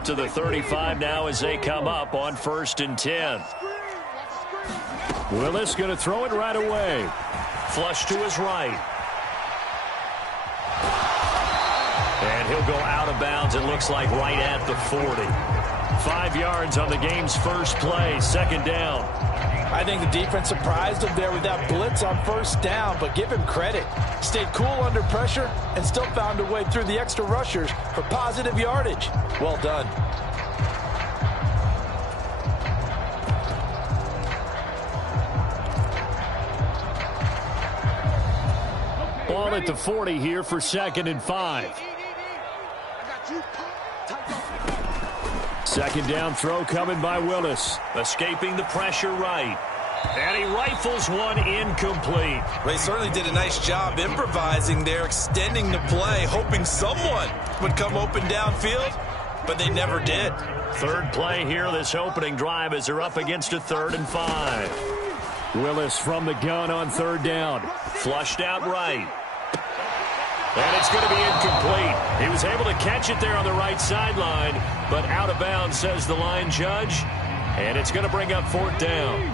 up to the 35 now as they come up on 1st and 10. Willis going to throw it right away. Flush to his right. And he'll go out of bounds, it looks like, right at the 40. 5 yards on the game's first play, 2nd down. I think the defense surprised him there with that blitz on 1st down, but give him credit. Stayed cool under pressure and still found a way through the extra rushers for positive yardage. Well done. Ball at the 40 here for 2nd and 5. 2nd down throw coming by Willis. Escaping the pressure right. And he rifles one incomplete. They certainly did a nice job improvising there, extending the play, hoping someone would come open downfield, but they never did. 3rd play here, this opening drive, as they're up against a 3rd and 5. Willis from the gun on 3rd down. Flushed out right. And it's going to be incomplete. He was able to catch it there on the right sideline, but out of bounds, says the line judge. And it's going to bring up 4th down.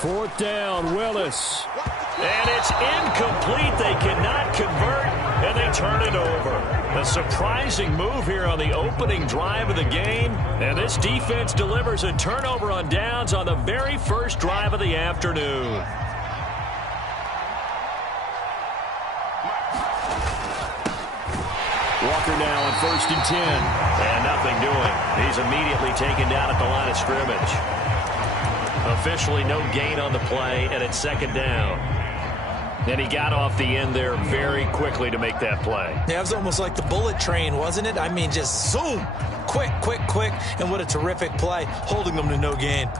4th down, Willis. And it's incomplete. They cannot convert, and they turn it over. A surprising move here on the opening drive of the game. And this defense delivers a turnover on downs on the very first drive of the afternoon. Walker now on 1st and 10. And nothing doing. He's immediately taken down at the line of scrimmage. Officially no gain on the play, and it's 2nd down. And he got off the end there very quickly to make that play. Yeah, it was almost like the bullet train, wasn't it? I mean, just zoom. Quick, quick, quick. And what a terrific play, holding them to no gain.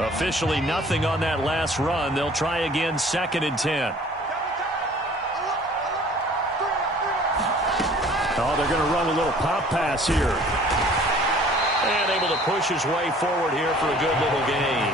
Officially nothing on that last run. They'll try again, 2nd and 10. Oh, they're going to run a little pop pass here. And able to push his way forward here for a good little gain.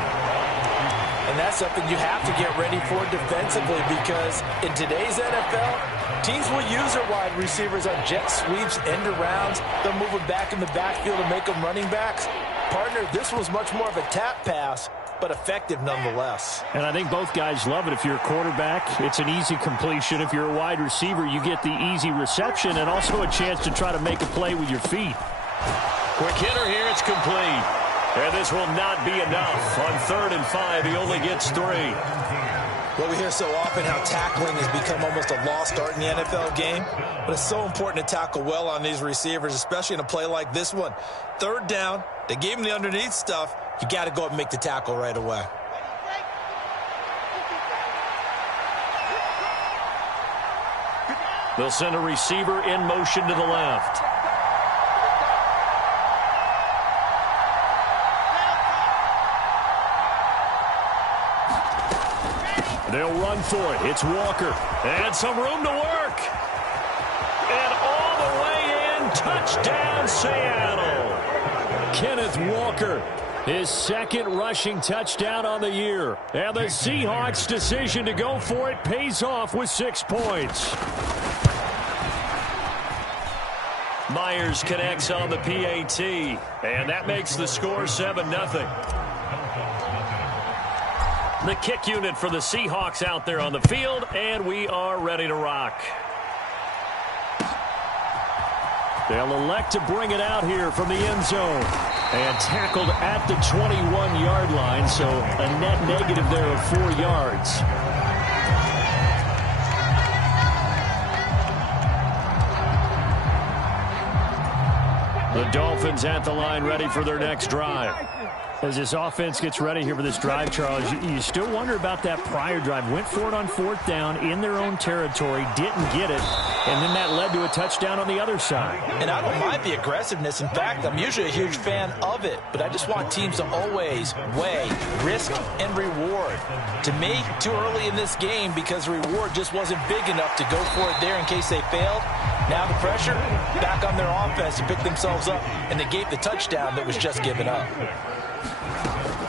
And that's something you have to get ready for defensively, because in today's NFL, teams will use their wide receivers on jet sweeps, end arounds. They'll move them back in the backfield and make them running backs. Partner, this was much more of a tap pass, but effective nonetheless. And I think both guys love it. If you're a quarterback, it's an easy completion. If you're a wide receiver, you get the easy reception and also a chance to try to make a play with your feet. Quick hitter here, it's complete. And this will not be enough. On 3rd and 5, he only gets 3. Well, we hear so often how tackling has become almost a lost art in the NFL game, but it's so important to tackle well on these receivers, especially in a play like this one. 3rd down, they gave him the underneath stuff. You got to go up and make the tackle right away. They'll send a receiver in motion to the left. They'll run for it. It's Walker. And some room to work. And all the way in. Touchdown, Seattle. Kenneth Walker, his 2nd rushing touchdown on the year. And the Seahawks' decision to go for it pays off with 6 points. Myers connects on the PAT. And that makes the score 7-0. The kick unit for the Seahawks out there on the field, and we are ready to rock. They'll elect to bring it out here from the end zone. And tackled at the 21-yard line, so a net negative there of 4 yards. The Dolphins at the line ready for their next drive. As this offense gets ready here for this drive, Charles, you still wonder about that prior drive. Went for it on 4th down in their own territory, didn't get it, and then that led to a touchdown on the other side. And I don't mind the aggressiveness. In fact, I'm usually a huge fan of it, but I just want teams to always weigh risk and reward. To me, too early in this game because the reward just wasn't big enough to go for it there in case they failed. Now the pressure back on their offense to pick themselves up and negate the touchdown that was just given up.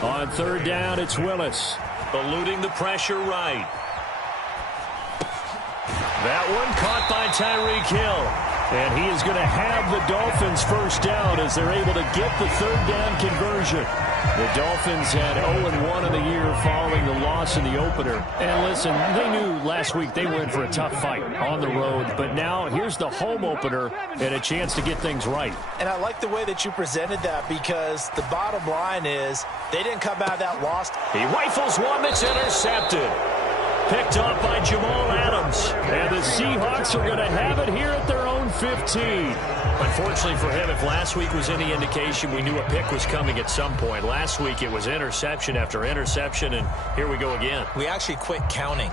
On 3rd down, it's Willis. Eluding the pressure right. That one caught by Tyreek Hill. And he is going to have the Dolphins first down as they're able to get the 3rd down conversion. The Dolphins had 0-1 in the year following the loss in the opener. And listen, they knew last week they were in for a tough fight on the road. But now here's the home opener and a chance to get things right. And I like the way that you presented that because the bottom line is they didn't come out of that loss. He rifles one that's intercepted. Picked off by Jamal Adams. And the Seahawks are going to have it here at their own 15. Unfortunately for him, if last week was any indication, we knew a pick was coming at some point. Last week it was interception after interception, and here we go again. We actually quit counting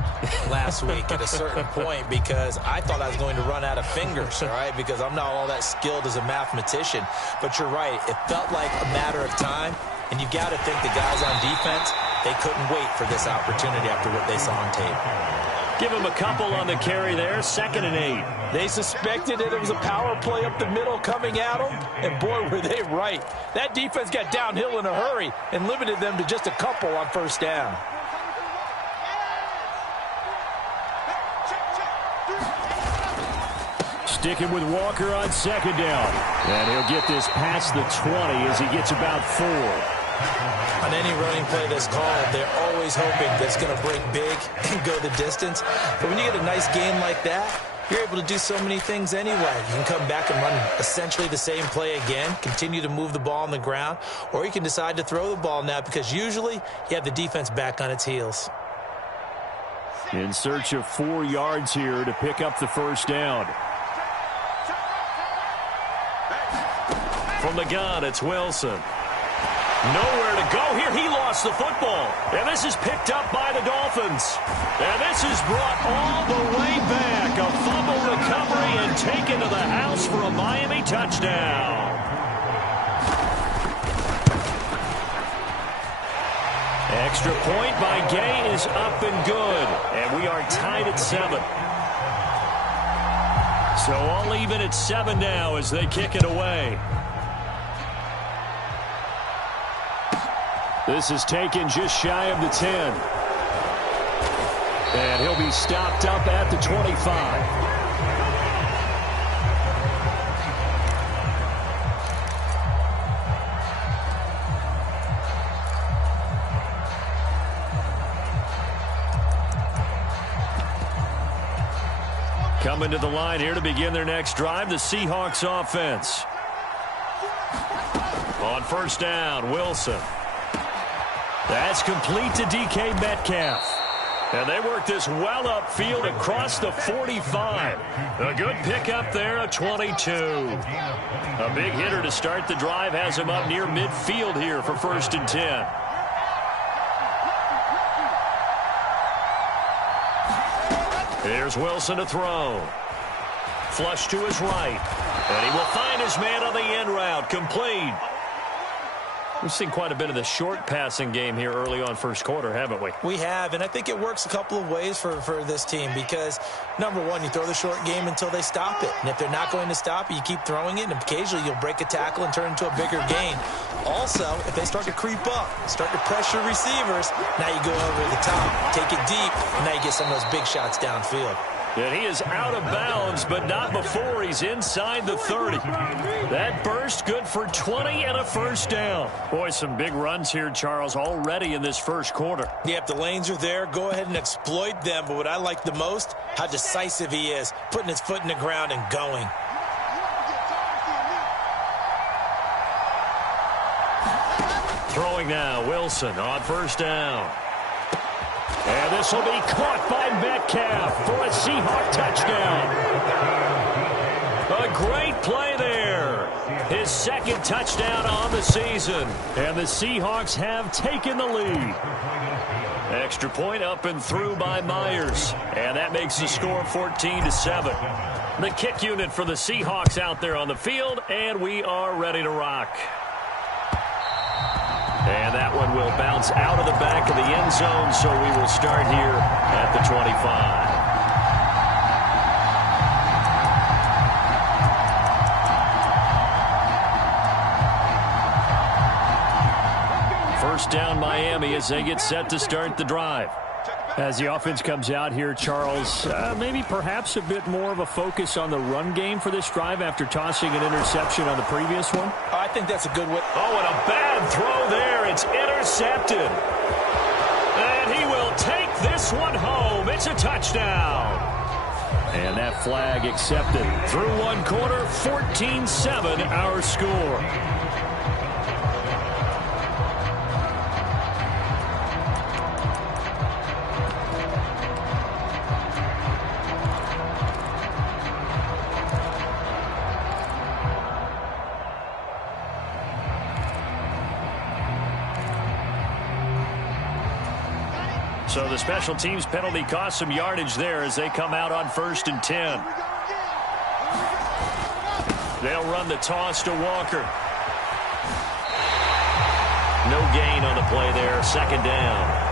last week at a certain point because I thought I was going to run out of fingers, all right, because I'm not all that skilled as a mathematician. But you're right. It felt like a matter of time, and you've got to think the guys on defense, they couldn't wait for this opportunity after what they saw on tape. Give him a couple on the carry there, 2nd and 8. They suspected it was a power play up the middle coming at them, and boy, were they right. That defense got downhill in a hurry and limited them to just a couple on 1st down. Sticking with Walker on 2nd down. And he'll get this past the 20 as he gets about 4. On any running play that's called, they're always hoping that it's going to break big and go the distance. But when you get a nice game like that, you're able to do so many things anyway. You can come back and run essentially the same play again, continue to move the ball on the ground, or you can decide to throw the ball now because usually you have the defense back on its heels. In search of 4 yards here to pick up the 1st down. From the gun, it's Wilson. Nowhere to go here. He lost the football. And this is picked up by the Dolphins. And this is brought all the way back. A fumble recovery and taken to the house for a Miami touchdown. Extra point by Gay is up and good. And we are tied at 7. So all even at 7 now as they kick it away. This is taken just shy of the 10. And he'll be stopped up at the 25. Coming to the line here to begin their next drive, the Seahawks offense. On 1st down, Wilson. That's complete to DK Metcalf. And they work this well upfield across the 45. A good pickup there, a 22. A big hitter to start the drive has him up near midfield here for 1st and 10. Here's Wilson to throw. Flush to his right. And he will find his man on the end route. Complete. We've seen quite a bit of the short passing game here early on 1st quarter, haven't we? We have, and I think it works a couple of ways for this team because, number one, you throw the short game until they stop it. And if they're not going to stop it, you keep throwing it, and occasionally you'll break a tackle and turn it into a bigger gain. Also, if they start to creep up, start to pressure receivers, now you go over the top, take it deep, and now you get some of those big shots downfield. And he is out of bounds, but not before he's inside the 30. That burst good for 20 and a 1st down. Boy, some big runs here, Charles, already in this 1st quarter. Yeah, if the lanes are there, go ahead and exploit them. But what I like the most, how decisive he is, putting his foot in the ground and going. Throwing now, Wilson on 1st down. And this will be caught by Metcalf for a Seahawk touchdown. A great play there. his second touchdown on the season. And the Seahawks have taken the lead. Extra point up and through by Myers. And that makes the score 14-7. The kick unit for the Seahawks out there on the field, and we are ready to rock. And that one will bounce out of the back of the end zone, so we will start here at the 25. First down Miami as they get set to start the drive. As the offense comes out here, Charles, maybe perhaps a bit more of a focus on the run game for this drive after tossing an interception on the previous one. I think that's a good one. Oh, and a bad throw there. It's intercepted. And he will take this one home. It's a touchdown. And that flag accepted. Through one quarter, 14-7 our score. So the special teams penalty cost some yardage there as they come out on 1st and 10. They'll run the toss to Walker. No gain on the play there. Second down.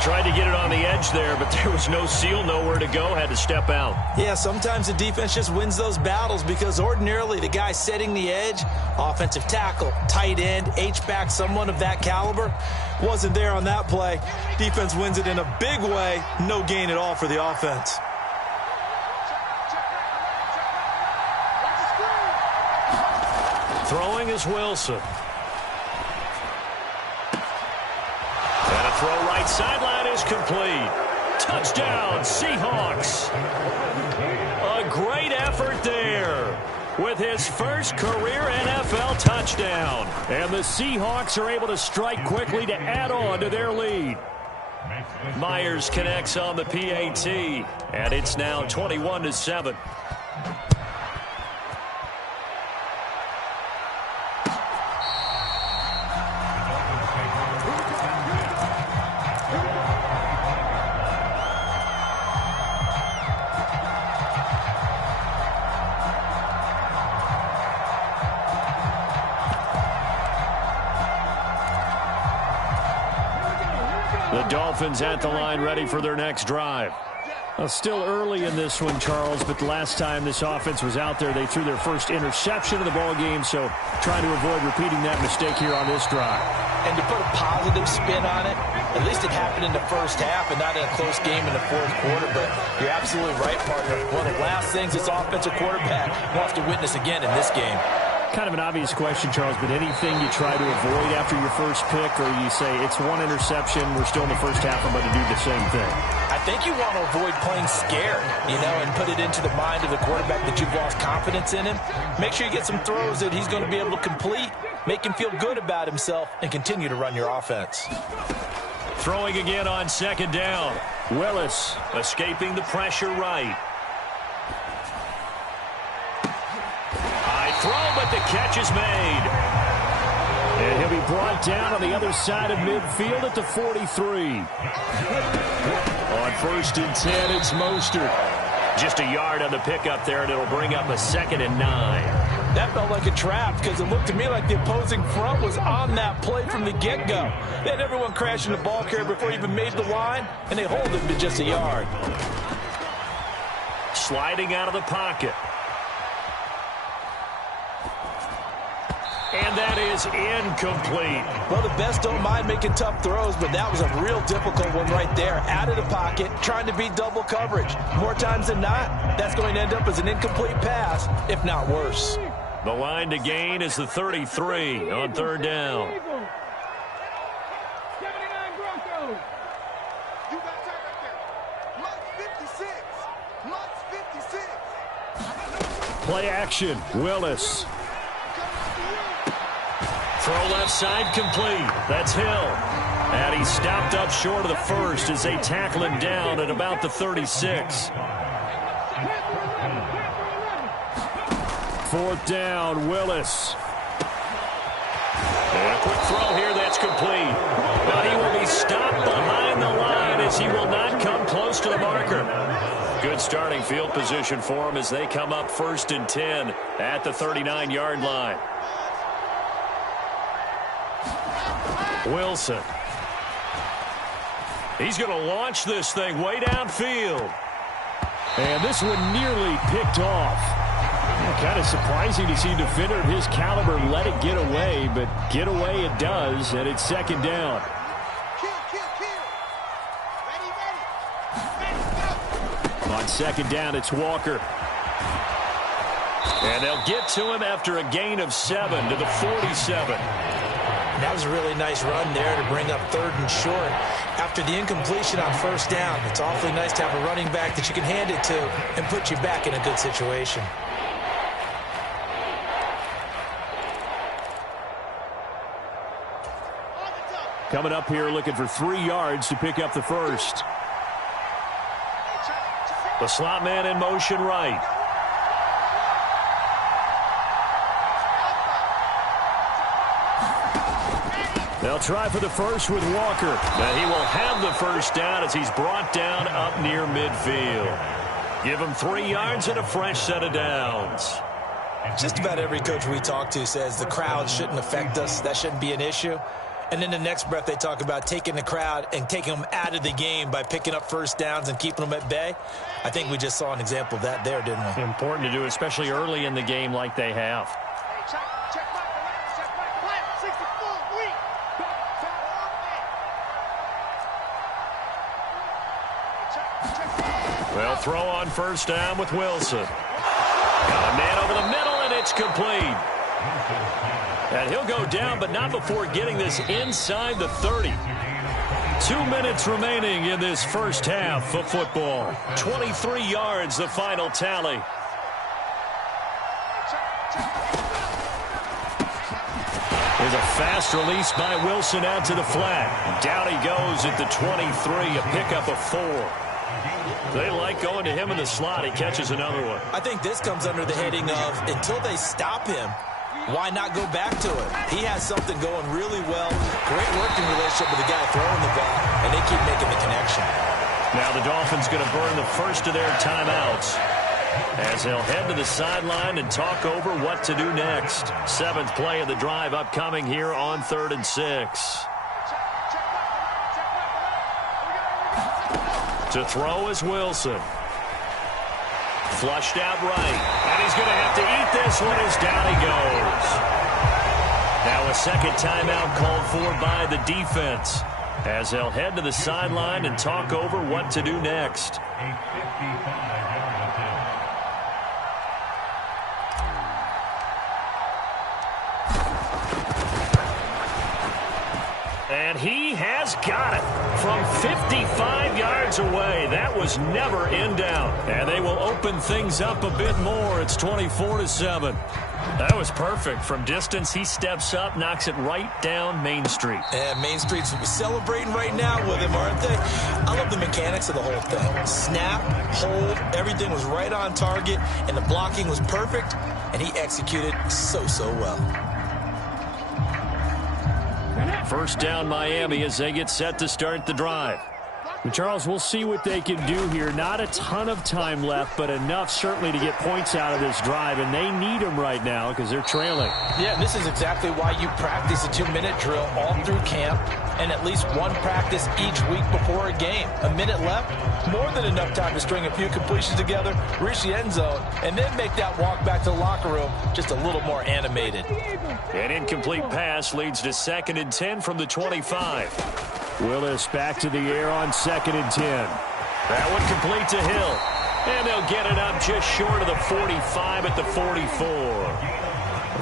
Tried to get it on the edge there, but there was no seal, nowhere to go. Had to step out. Yeah, sometimes the defense just wins those battles because ordinarily the guy setting the edge, offensive tackle, tight end, H-back, someone of that caliber, wasn't there on that play. Defense wins it in a big way. No gain at all for the offense. Throwing is Wilson. And a throw right sideline is complete. Touchdown, Seahawks. A great effort there with his first career NFL touchdown. And the Seahawks are able to strike quickly to add on to their lead. Myers connects on the PAT, and it's now 21-7. The Dolphins at the line ready for their next drive. Well, still early in this one, Charles, but the last time this offense was out there, they threw their first interception of the ball game, so trying to avoid repeating that mistake here on this drive. And to put a positive spin on it, at least it happened in the first half and not in a close game in the fourth quarter, but you're absolutely right, partner. One of the last things this offensive quarterback wants to witness again in this game. Kind of an obvious question, Charles, but anything you try to avoid after your first pick, or you say it's one interception, we're still in the first half, I'm going to do the same thing? I think you want to avoid playing scared, and put it into the mind of the quarterback that you've lost confidence in him. Make sure you get some throws that he's going to be able to complete, make him feel good about himself, and continue to run your offense. Throwing again on second down. Willis escaping the pressure right. Throw, but the catch is made. And he'll be brought down on the other side of midfield at the 43. On 1st and 10, it's Mostert. Just a yard on the pickup there, and it'll bring up a 2nd and 9. That felt like a trap because it looked to me like the opposing front was on that play from the get-go. They had everyone crashing the ball carrier before he even made the line, and they hold him to just a yard. Sliding out of the pocket. And that is incomplete. Well, the best don't mind making tough throws, but that was a real difficult one right there. Out of the pocket, trying to beat double coverage. More times than not, that's going to end up as an incomplete pass, if not worse. The line to gain is the 33 on 3rd down. Play action, Willis. Throw left side complete. That's Hill. And he stopped up short of the first as they tackle him down at about the 36. 4th down, Willis. And a quick throw here that's complete. But he will be stopped behind the line as he will not come close to the marker. Good starting field position for him as they come up 1st and 10 at the 39-yard line. Wilson. He's going to launch this thing way downfield. And this one nearly picked off. Kind of surprising to see a defender of his caliber let it get away, but get away it does, and it's 2nd down. On 2nd down, it's Walker. And they'll get to him after a gain of 7 to the 47. That was a really nice run there to bring up 3rd and short. After the incompletion on 1st down, it's awfully nice to have a running back that you can hand it to and put you back in a good situation. Coming up here looking for 3 yards to pick up the first. The slot man in motion right. They'll try for the first with Walker. Now he will have the first down as he's brought down up near midfield. Give him 3 yards and a fresh set of downs. Just about every coach we talk to says the crowd shouldn't affect us. That shouldn't be an issue. And then the next breath they talk about taking the crowd and taking them out of the game by picking up first downs and keeping them at bay. I think we just saw an example of that there, didn't we? Important to do, especially early in the game like they have. Well, throw on 1st down with Wilson. Got a man over the middle, and it's complete. And he'll go down, but not before getting this inside the 30. 2 minutes remaining in this first half of football. 23 yards, the final tally. There's a fast release by Wilson out to the flat. Down he goes at the 23, a pickup of 4. They like going to him in the slot. He catches another one. I think this comes under the heading of until they stop him, why not go back to it? He has something going really well. Great working relationship with the guy throwing the ball, and they keep making the connection. Now the Dolphins going to burn the first of their timeouts as they'll head to the sideline and talk over what to do next. 7th play of the drive upcoming here on 3rd and 6. To throw is Wilson. Flushed out right. And he's going to have to eat this one as down he goes. Now a second timeout called for by the defense as they'll head to the sideline and talk over what to do next. And he has got it from 55 yards away. That was never in doubt. And they will open things up a bit more. It's 24-7. That was perfect. From distance, he steps up, knocks it right down Main Street. And Main Street's celebrating right now with him, aren't they? I love the mechanics of the whole thing. Snap, hold, everything was right on target, and the blocking was perfect, and he executed so well. First down Miami as they get set to start the drive. And Charles, we'll see what they can do here. Not a ton of time left, but enough certainly to get points out of this drive, and they need them right now because they're trailing. Yeah, this is exactly why you practice a 2-minute drill all through camp and at least one practice each week before a game. A minute left, more than enough time to string a few completions together, reach the end zone, and then make that walk back to the locker room just a little more animated. An incomplete pass leads to 2nd and 10 from the 25. Willis back to the air on 2nd and 10. That one complete to Hill. And they'll get it up just short of the 45 at the 44.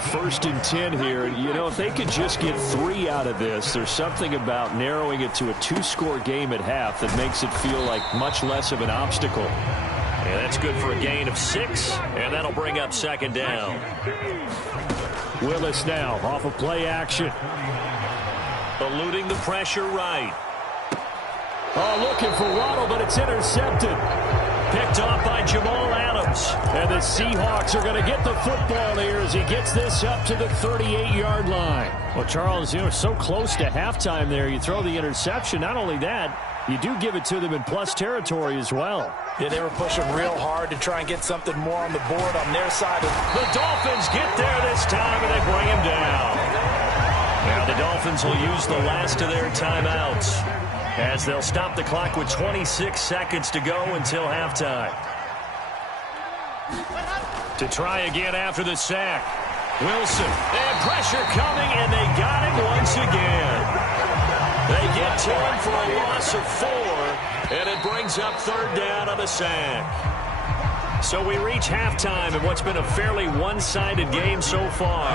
1st and 10 here. You know, if they could just get 3 out of this, there's something about narrowing it to a 2-score game at half that makes it feel like much less of an obstacle. And that's good for a gain of 6, and that'll bring up 2nd down. Willis now off of play action. Eluding the pressure right. Oh, looking for Waddle, but it's intercepted. picked off by Jamal Adams. And the Seahawks are going to get the football here as he gets this up to the 38-yard line. Well, Charles, you know, so close to halftime there. You throw the interception. Not only that, you do give it to them in plus territory as well. Yeah, they were pushing real hard to try and get something more on the board on their side. The Dolphins get there this time, and they bring him down. Now the Dolphins will use the last of their timeouts as they'll stop the clock with 26 seconds to go until halftime. To try again after the sack. Wilson, and pressure coming, and they got him once again. They get to him for a loss of 4, and it brings up third down on the sack. So we reach halftime in what's been a fairly one-sided game so far,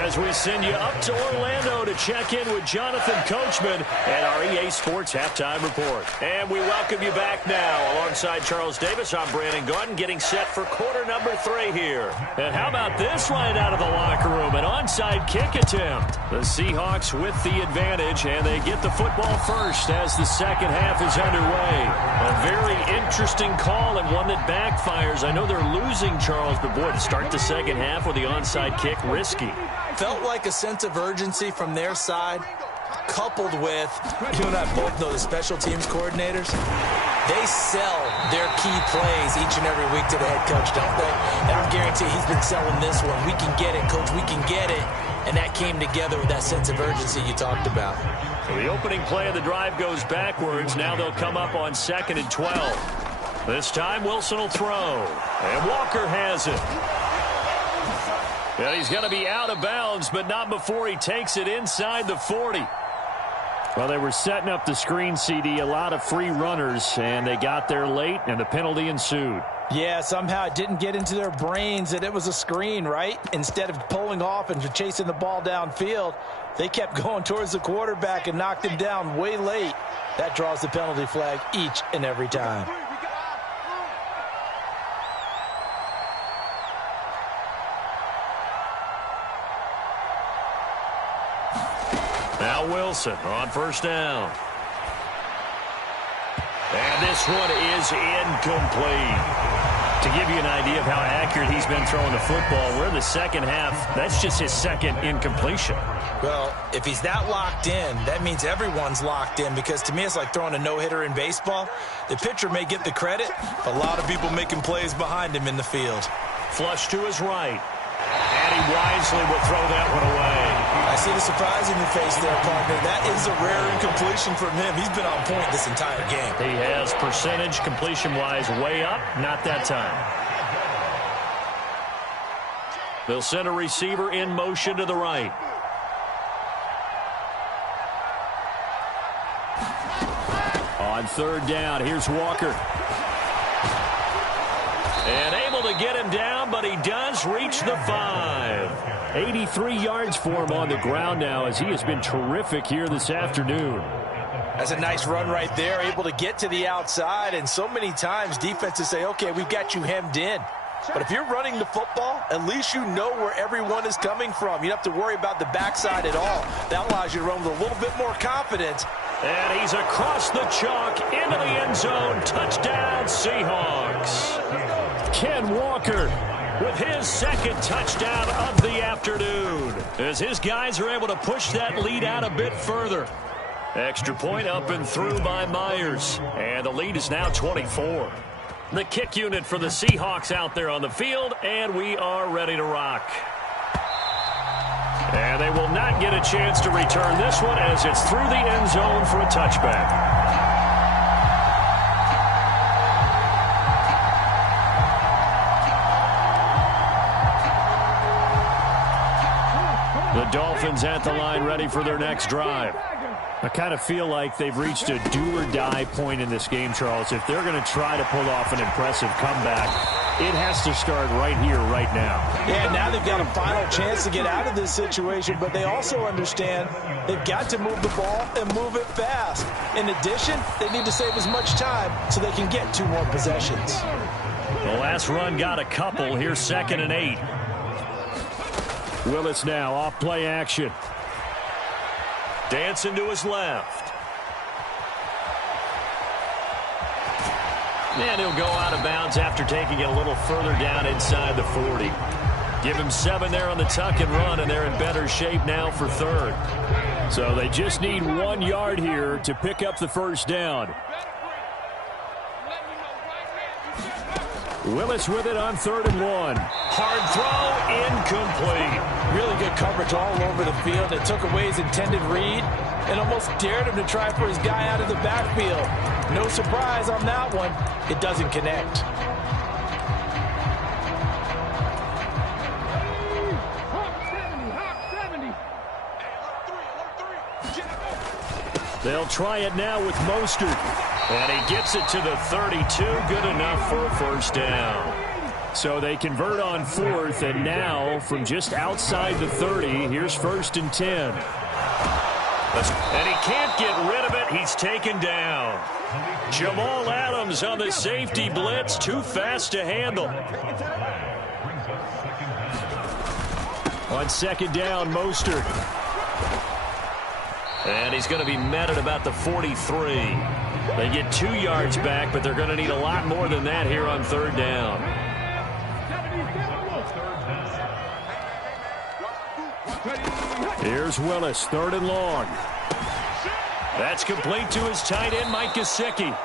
as we send you up to Orlando to check in with Jonathan Coachman and our EA Sports Halftime Report. And we welcome you back now. Alongside Charles Davis, I'm Brandon Gaudin, getting set for quarter number 3 here. And how about this right out of the locker room? An onside kick attempt. The Seahawks with the advantage, and they get the football first as the second half is underway. A very interesting call and one that backfires. I know they're losing, Charles, but boy, to start the second half with the onside kick, risky. Felt like a sense of urgency from their side, coupled with, you and I both know the special teams coordinators, they sell their key plays each and every week to the head coach, don't they? And I guarantee he's been selling this one. We can get it, coach, we can get it. And that came together with that sense of urgency you talked about. So the opening play of the drive goes backwards. Now they'll come up on 2nd and 12. This time Wilson will throw. And Walker has it. And he's going to be out of bounds, but not before he takes it inside the 40. Well, they were setting up the screen, CD, a lot of free runners, and they got there late, and the penalty ensued. Yeah, somehow it didn't get into their brains that it was a screen, right? Instead of pulling off and chasing the ball downfield, they kept going towards the quarterback and knocked him down way late. That draws the penalty flag each and every time. Now Wilson on first down. And this one is incomplete. To give you an idea of how accurate he's been throwing the football, we're in the second half. That's just his second incompletion. Well, if he's that locked in, that means everyone's locked in, because to me it's like throwing a no-hitter in baseball. The pitcher may get the credit, a lot of people making plays behind him in the field. Flush to his right. And he wisely will throw that one away. I see the surprise in your face there, partner. That is a rare incompletion from him. He's been on point this entire game. He has percentage completion-wise way up. Not that time. They'll send a receiver in motion to the right. On third down, here's Walker. And able to get him down, but he does reach the 5. 83 yards for him on the ground now, as he has been terrific here this afternoon. That's a nice run right there, able to get to the outside, and so many times defenses say, okay, we've got you hemmed in. But if you're running the football, at least you know where everyone is coming from. You don't have to worry about the backside at all. That allows you to run with a little bit more confidence. And he's across the chalk into the end zone. Touchdown, Seahawks. Ken Walker with his second touchdown of the afternoon, as his guys are able to push that lead out a bit further. Extra point up and through by Myers, and the lead is now 24. The kick unit for the Seahawks out there on the field, and we are ready to rock. And they will not get a chance to return this one, as it's through the end zone for a touchback. The Dolphins at the line, ready for their next drive. I kind of feel like they've reached a do-or-die point in this game, Charles. If they're going to try to pull off an impressive comeback, it has to start right here, right now. Yeah, now they've got a final chance to get out of this situation, but they also understand they've got to move the ball and move it fast. In addition, they need to save as much time so they can get 2 more possessions. The last run got a couple. Here's 2nd and 8. Willis now off play action. Dancing to his left. And he'll go out of bounds after taking it a little further down inside the 40. Give him 7 there on the tuck and run, and they're in better shape now for third. So they just need 1 yard here to pick up the first down. Willis with it on 3rd and 1. Hard throw, incomplete. Really good coverage all over the field. It took away his intended read and almost dared him to try for his guy out of the backfield. No surprise on that one. It doesn't connect. They'll try it now with Mostert. And he gets it to the 32. Good enough for a first down. So they convert on 4th, and now from just outside the 30, here's 1st and 10. And he can't get rid of it. He's taken down. Jamal Adams on the safety blitz. Too fast to handle. On 2nd down, Mostert. And he's going to be met at about the 43. They get 2 yards back, but they're going to need a lot more than that here on 3rd down. Here's Willis, 3rd and long. That's complete to his tight end, Mike Gesicki.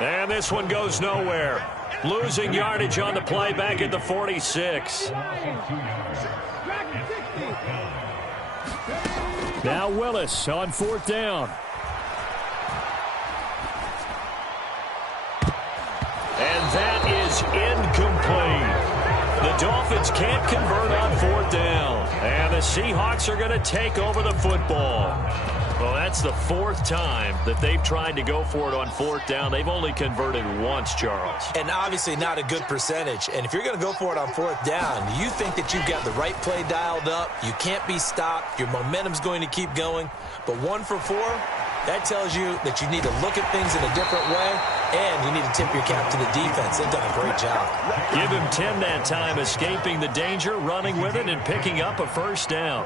And this one goes nowhere. Losing yardage on the play back at the 46. Now Willis on 4th down. And that is incomplete. The Dolphins can't convert on 4th down. And the Seahawks are going to take over the football. Well, that's the 4th time that they've tried to go for it on 4th down. They've only converted once, Charles. And obviously not a good percentage. And if you're going to go for it on 4th down, you think that you've got the right play dialed up. You can't be stopped. Your momentum's going to keep going. But 1 for 4, that tells you that you need to look at things in a different way, and you need to tip your cap to the defense. They've done a great job. Give him 10 that time, escaping the danger, running with it, and picking up a first down.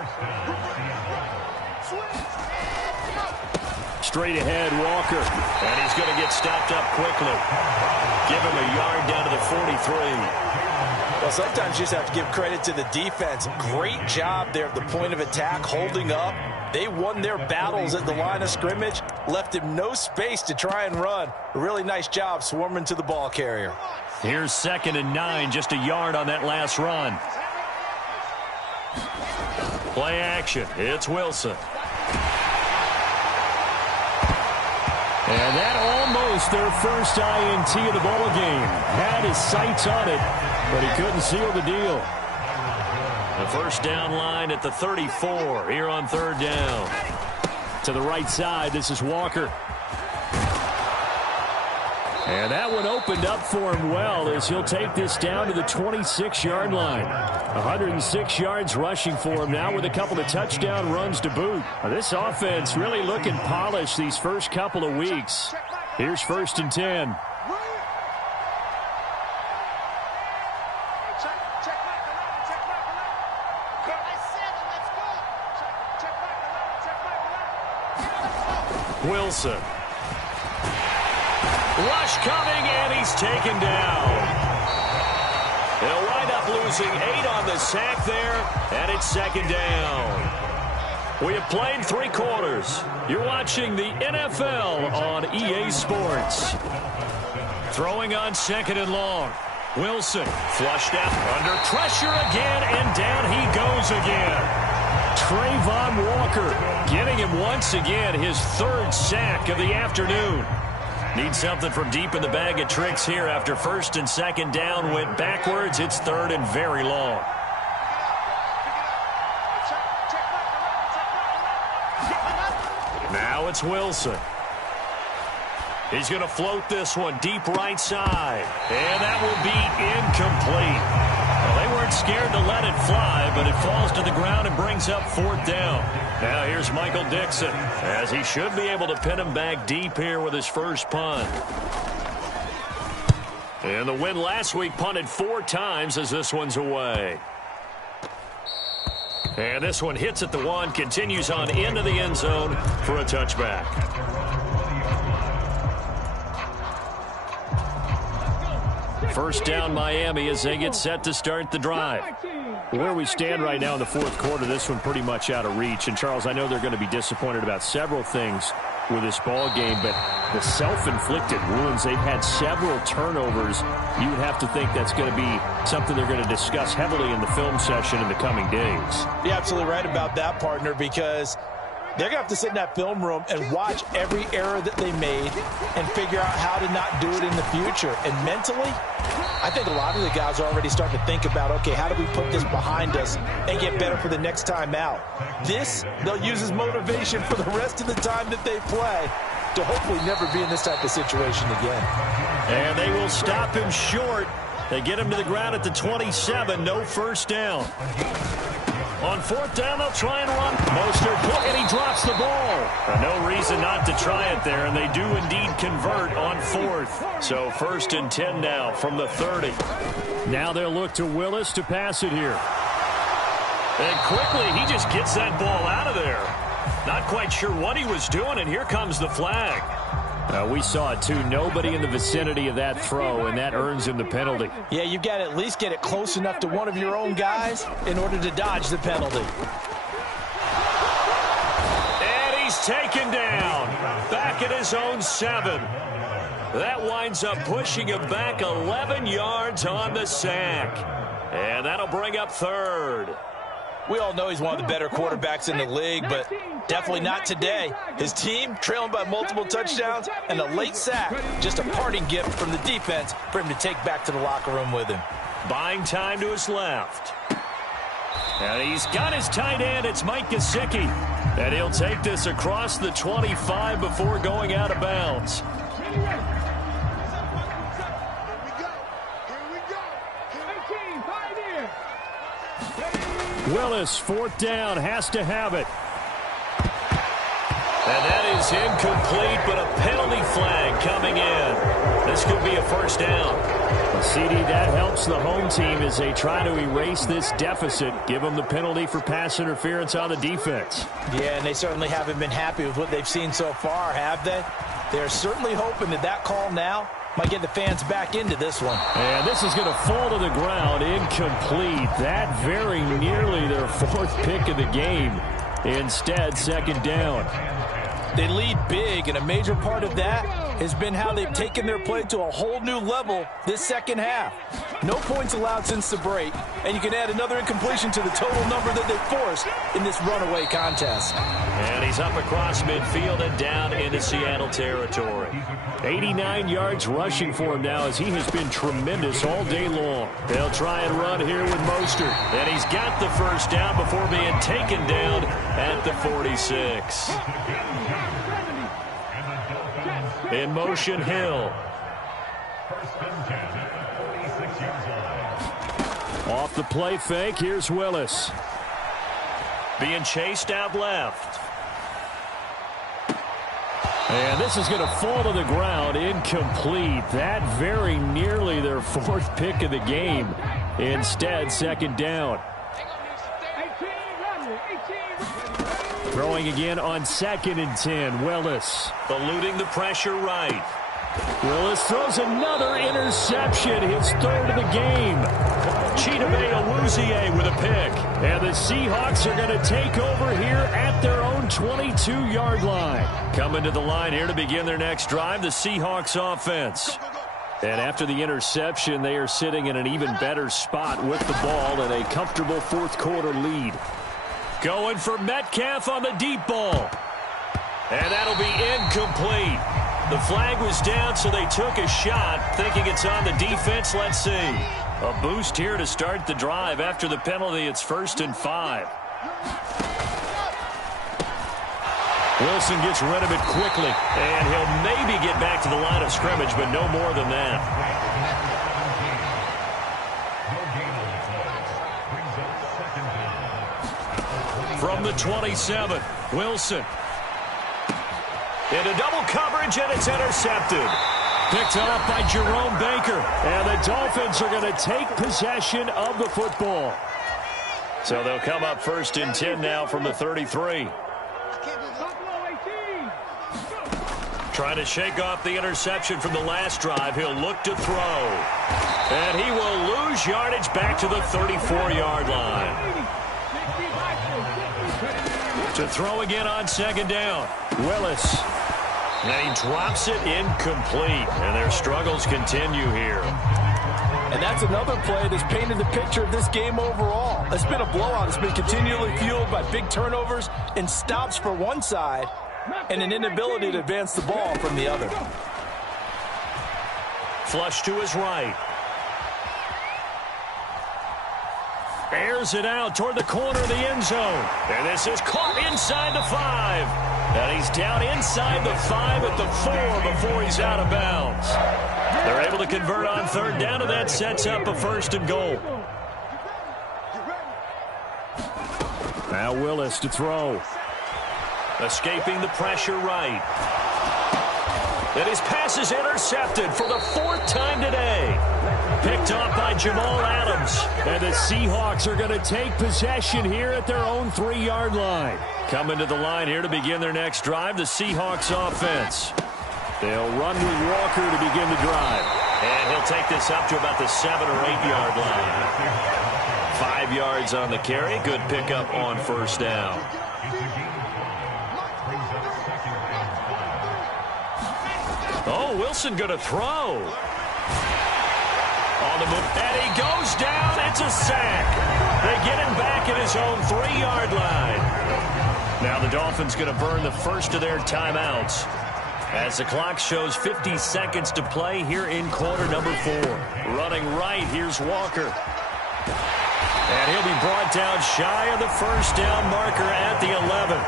Straight ahead, Walker. And he's going to get stopped up quickly. Give him a yard down to the 43. Well, sometimes you just have to give credit to the defense. Great job there at the point of attack, holding up. They won their battles at the line of scrimmage, left him no space to try and run. A really nice job swarming to the ball carrier. Here's 2nd and 9, just a yard on that last run. Play action. It's Wilson. And that almost their first INT of the ball game. Had his sights on it, but he couldn't seal the deal. The first down line at the 34 here on 3rd down. To the right side, this is Walker. And that one opened up for him well as he'll take this down to the 26-yard line. 106 yards rushing for him now with a couple of touchdown runs to boot. Now, this offense really looking polished these first couple of weeks. Here's 1st and 10. Wilson. Rush coming, and he's taken down. They'll wind up losing 8 on the sack there, and it's 2nd down. We have played 3 quarters. You're watching the NFL on EA Sports. Throwing on 2nd and long. Wilson flushed out under pressure again, and down he goes again. Trayvon Walker getting him once again his 3rd sack of the afternoon. Need something from deep in the bag of tricks here after 1st and 2nd down went backwards. It's 3rd and very long. Now it's Wilson. He's going to float this one deep right side. And that will be incomplete. Well, they weren't scared to let it fly, but it falls to the ground and brings up 4th down. Now here's Michael Dixon, as he should be able to pin him back deep here with his first punt. And the win last week punted 4 times as this one's away. And this one hits at the 1, continues on into the end zone for a touchback. First down Miami as they get set to start the drive. Where we stand right now in the fourth quarter, this one pretty much out of reach. And, Charles, I know they're going to be disappointed about several things with this ball game, but the self-inflicted wounds, they've had several turnovers. You would have to think that's going to be something they're going to discuss heavily in the film session in the coming days. You're absolutely right about that, partner, because they're going to have to sit in that film room and watch every error that they made and figure out how to not do it in the future. And mentally, I think a lot of the guys are already starting to think about, okay, how do we put this behind us and get better for the next time out? This, they'll use as motivation for the rest of the time that they play to hopefully never be in this type of situation again. And they will stop him short. They get him to the ground at the 27, no first down. On fourth down, they'll try and run. Mostert, and he drops the ball. No reason not to try it there, and they do indeed convert on fourth. So first and 10 now from the 30. Now they'll look to Willis to pass it here. And quickly, he just gets that ball out of there. Not quite sure what he was doing, and here comes the flag. We saw it, too. Nobody in the vicinity of that throw, and that earns him the penalty. Yeah, you've got to at least get it close enough to one of your own guys in order to dodge the penalty. And he's taken down. Back at his own 7. That winds up pushing him back 11 yards on the sack. And that'll bring up third. We all know he's one of the better quarterbacks in the league, but definitely not today. His team trailing by multiple touchdowns and a late sack. Just a parting gift from the defense for him to take back to the locker room with him. Buying time to his left. And he's got his tight end. It's Mike Gesicki. And he'll take this across the 25 before going out of bounds. Willis, fourth down, has to have it. And that is incomplete, but a penalty flag coming in. This could be a first down. Well, CD, that helps the home team as they try to erase this deficit. Give them the penalty for pass interference on the defense. Yeah, and they certainly haven't been happy with what they've seen so far, have they? They're certainly hoping that that call now might get the fans back into this one. And this is going to fall to the ground, incomplete. That very nearly their fourth pick of the game. Instead, second down. They lead big, and a major part of that has been how they've taken their play to a whole new level this second half. No points allowed since the break, and you can add another incompletion to the total number that they forced in this runaway contest. And he's up across midfield and down into Seattle territory. 89 yards rushing for him now as he has been tremendous all day long. They'll try and run here with Mostert. And he's got the first down before being taken down at the 46. In motion, Hill. Off the play fake, here's Willis. Being chased out left. And this is going to fall to the ground, incomplete. That very nearly their fourth pick of the game. Instead, second down. Throwing again on second and 10, Willis. Eluding the pressure right. Willis throws another interception, his third of the game. Chidobe Awuzie with a pick. And the Seahawks are going to take over here at their own 22-yard line. Coming to the line here to begin their next drive, the Seahawks offense. And after the interception, they are sitting in an even better spot with the ball and a comfortable fourth quarter lead. Going for Metcalf on the deep ball. And that'll be incomplete. The flag was down, so they took a shot, thinking it's on the defense. Let's see. A boost here to start the drive. After the penalty, it's 1st and 5. Wilson gets rid of it quickly, and he'll maybe get back to the line of scrimmage, but no more than that. From the 27, Wilson. Into double coverage, and it's intercepted. Picked up by Jerome Baker. And the Dolphins are going to take possession of the football. So they'll come up 1st and 10 now from the 33. Trying to shake off the interception from the last drive. He'll look to throw. And he will lose yardage back to the 34-yard line. To throw again on second down. Willis. And he drops it incomplete. And their struggles continue here. And that's another play that's painted the picture of this game overall. It's been a blowout. It's been continually fueled by big turnovers and stops for one side and an inability to advance the ball from the other. Flush to his right. Airs it out toward the corner of the end zone. And this is caught inside the 5. And he's down inside the 5 at the 4 before he's out of bounds. They're able to convert on third down, and that sets up a first and goal. Now Willis to throw. Escaping the pressure right. And his pass is intercepted for the 4th time today. Picked off by Jamal Adams. And the Seahawks are going to take possession here at their own 3-yard line. Coming to the line here to begin their next drive, the Seahawks offense. They'll run with Walker to begin the drive. And he'll take this up to about the 7 or 8-yard line. 5 yards on the carry. Good pickup on first down. Oh, Wilson going to throw. On the move, and he goes down. It's a sack. They get him back at his own 3-yard line. Now the Dolphins going to burn the first of their timeouts as the clock shows 50 seconds to play here in quarter number 4. Running right, here's Walker. And he'll be brought down shy of the first down marker at the 11.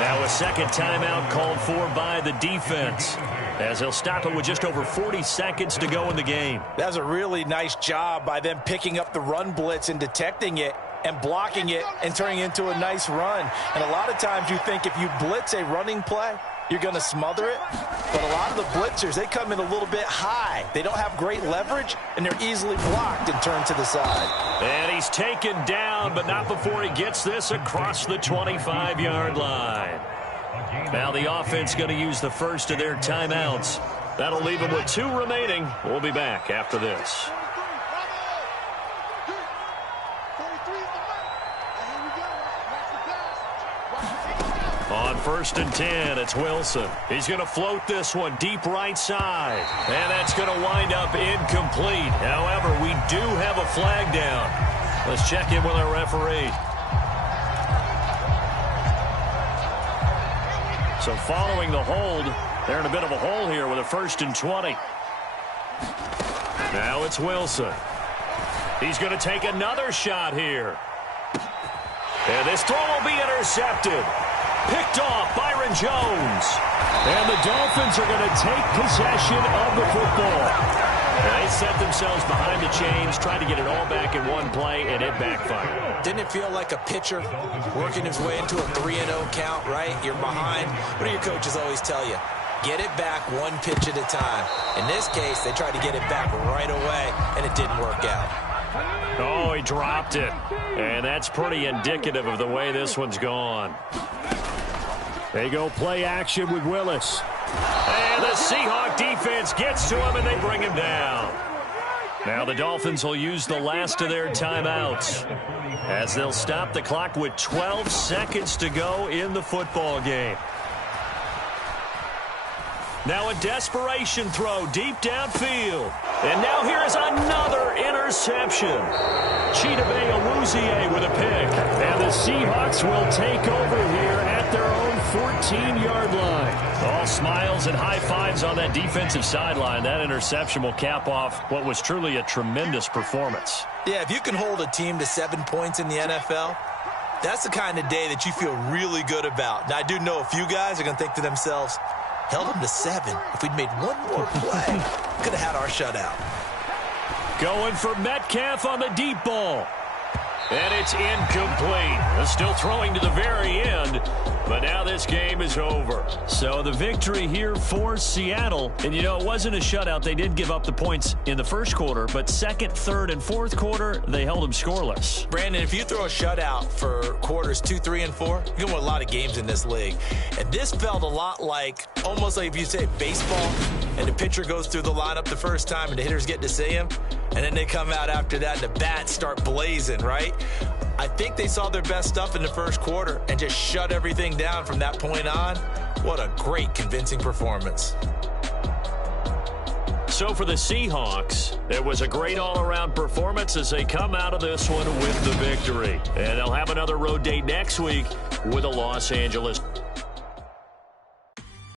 Now a second timeout called for by the defense, as they'll stop it with just over 40 seconds to go in the game. That was a really nice job by them picking up the run blitz and detecting it and blocking it and turning it into a nice run. And a lot of times you think if you blitz a running play, you're going to smother it. But a lot of the blitzers, they come in a little bit high. They don't have great leverage, and they're easily blocked and turned to the side. And he's taken down, but not before he gets this across the 25-yard line. Now the offense going to use the first of their timeouts. That'll leave them with 2 remaining. We'll be back after this. On first and 10, it's Wilson. He's going to float this one deep right side. And that's going to wind up incomplete. However, we do have a flag down. Let's check in with our referee. So following the hold, they're in a bit of a hole here with a first and 20. Now it's Wilson. He's going to take another shot here. And this throw will be intercepted. Picked off Byron Jones. And the Dolphins are going to take possession of the football. They set themselves behind the chains, tried to get it all back in one play, and it backfired. Didn't it feel like a pitcher working his way into a 3-0 count, right? You're behind. What do your coaches always tell you? Get it back one pitch at a time. In this case, they tried to get it back right away, and it didn't work out. Oh, he dropped it. And that's pretty indicative of the way this one's gone. They go play action with Willis. And the Seahawk defense gets to him, and they bring him down. Now the Dolphins will use the last of their timeouts, as they'll stop the clock with 12 seconds to go in the football game. Now a desperation throw deep downfield. And now here is another interception. Chidobe Awuzie with a pick. And the Seahawks will take over here at their own 14-yard line. All smiles and high fives on that defensive sideline. That interception will cap off what was truly a tremendous performance. Yeah, if you can hold a team to 7 points in the NFL, that's the kind of day that you feel really good about. Now, I do know a few guys are going to think to themselves, held them to 7. If we'd made one more play, could have had our shutout. Going for Metcalf on the deep ball. And it's incomplete. Still throwing to the very end. But now this game is over. So the victory here for Seattle. And, you know, it wasn't a shutout. They did give up the points in the first quarter, but second, third, and fourth quarter, they held them scoreless. Brandon, if you throw a shutout for quarters 2, 3, and 4, you can win a lot of games in this league. And this felt a lot like, almost like if you say baseball, and the pitcher goes through the lineup the first time and the hitters get to see him, and then they come out after that and the bats start blazing, right? I think they saw their best stuff in the first quarter and just shut everything down from that point on. What a great, convincing performance. So for the Seahawks, it was a great all-around performance as they come out of this one with the victory. And they'll have another road date next week with the Los Angeles